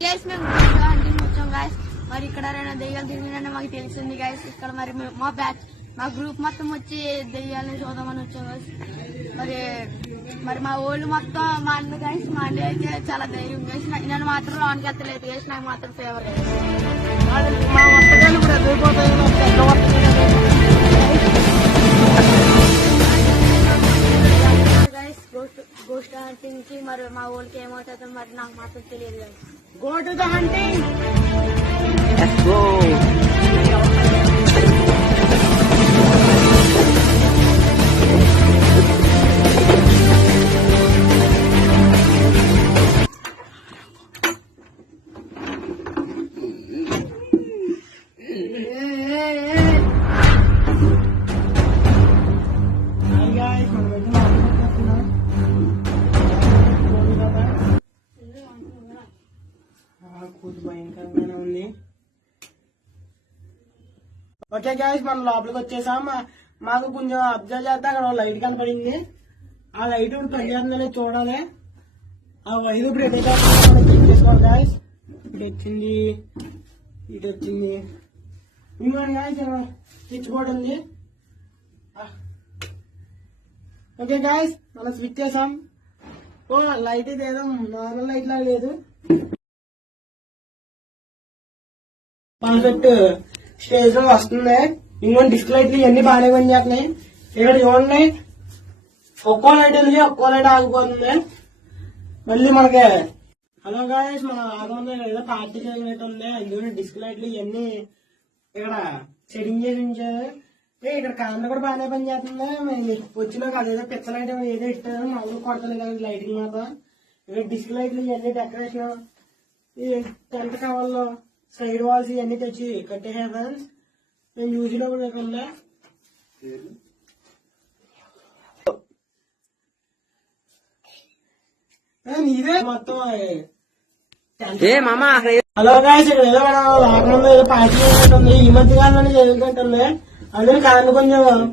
మేము హంటింగ్ వచ్చాం గాయస్. మరి ఇక్కడ దెయ్యాలు తిరిగినని మాకు తెలిసింది గాయస్. ఇక్కడ మరి మా బ్యాచ్ మా గ్రూప్ మొత్తం వచ్చి దెయ్యాలని చూద్దామని వచ్చాం గాయస్. మరి మా ఊళ్ళు మొత్తం మా అన్న గాయస్. మా అన్న అయితే చాలా ధైర్యం గాయస్. నన్ను మాత్రం లోనికి ఎత్తలేదు గాయస్. నాకు మాత్రం ఫేవర్ మా మొత్తం కూడా గోస్ట్ హంటింగ్ కి మరి మా ఊళ్ళకి ఏమవుతుందో మరి నాకు మాత్రం తెలియదు guys. Go to the hunting. Let's go. భయంకరంగానే ఉంది. ఓకే గైస్, మనం లోపలికి వచ్చేసాం. మాకు కొంచెం అబ్జర్వ్ చేస్తే అక్కడ లైట్ కనపడింది. ఆ లైట్ పనిచేస్తుందని చూడాలి. ఆ వైర్ ఇప్పుడు ఎటు చెక్ చేసుకోవాలి గైస్. ఇటు వచ్చింది, ఇటు వచ్చింది. ఇంకోటి గైస్ స్విచ్ బోర్డ్ ఉంది. ఓకే గైస్, మనం స్విచ్ చేసాం. ఓ లైట్ ఇది ఏదో నార్మల్ లైట్ లాగా లేదు. పర్ఫెక్ట్ స్టేజ్ లో వస్తుంది. ఇంకొన్ని డిస్క్ లైట్లు ఇవన్నీ బాగానే పనిచేస్తున్నాయి. ఇక్కడ చూడండి, ఒక్కో లైట్ వెళ్ళి ఒక్కో లైట్ ఆగిపోతుంది. మళ్ళీ మనకి హలో గాయస్, మన ఆగమని ఏదో పార్టీ జరిగినట్టు ఉంది. అందుకని డిస్క్ లైట్లు ఇవన్నీ ఇక్కడ సెట్టింగ్ చేసి ఉంచారు. ఇక్కడ కెమెరా కూడా బాగానే పనిచేస్తుంది. వచ్చినాక అదేదో పిచ్చ లైట్ ఏదో ఇట్టారు. మామూలు కొడతలేదు లైటింగ్ మాత్రం. ఇక్కడ డిస్క్ లైట్లు ఇవన్నీ డెకరేషన్, ఈ టెంట్ కవర్లు, సైడ్ వాల్స్ ఇవన్నీ తెచ్చి కట్టేసాను ఫ్రెండ్స్. నేను యూజీలో కూడా లేకుండా నీదే మొత్తం. హలో గాయస్, ఇక్కడ ఏదో లాక్డౌన్ ఏదో పార్టీ చేసినట్టుంది. ఈ మధ్య కాలంలో జరుగుతుంటుంది. అందులో కరెంట్ కొంచెం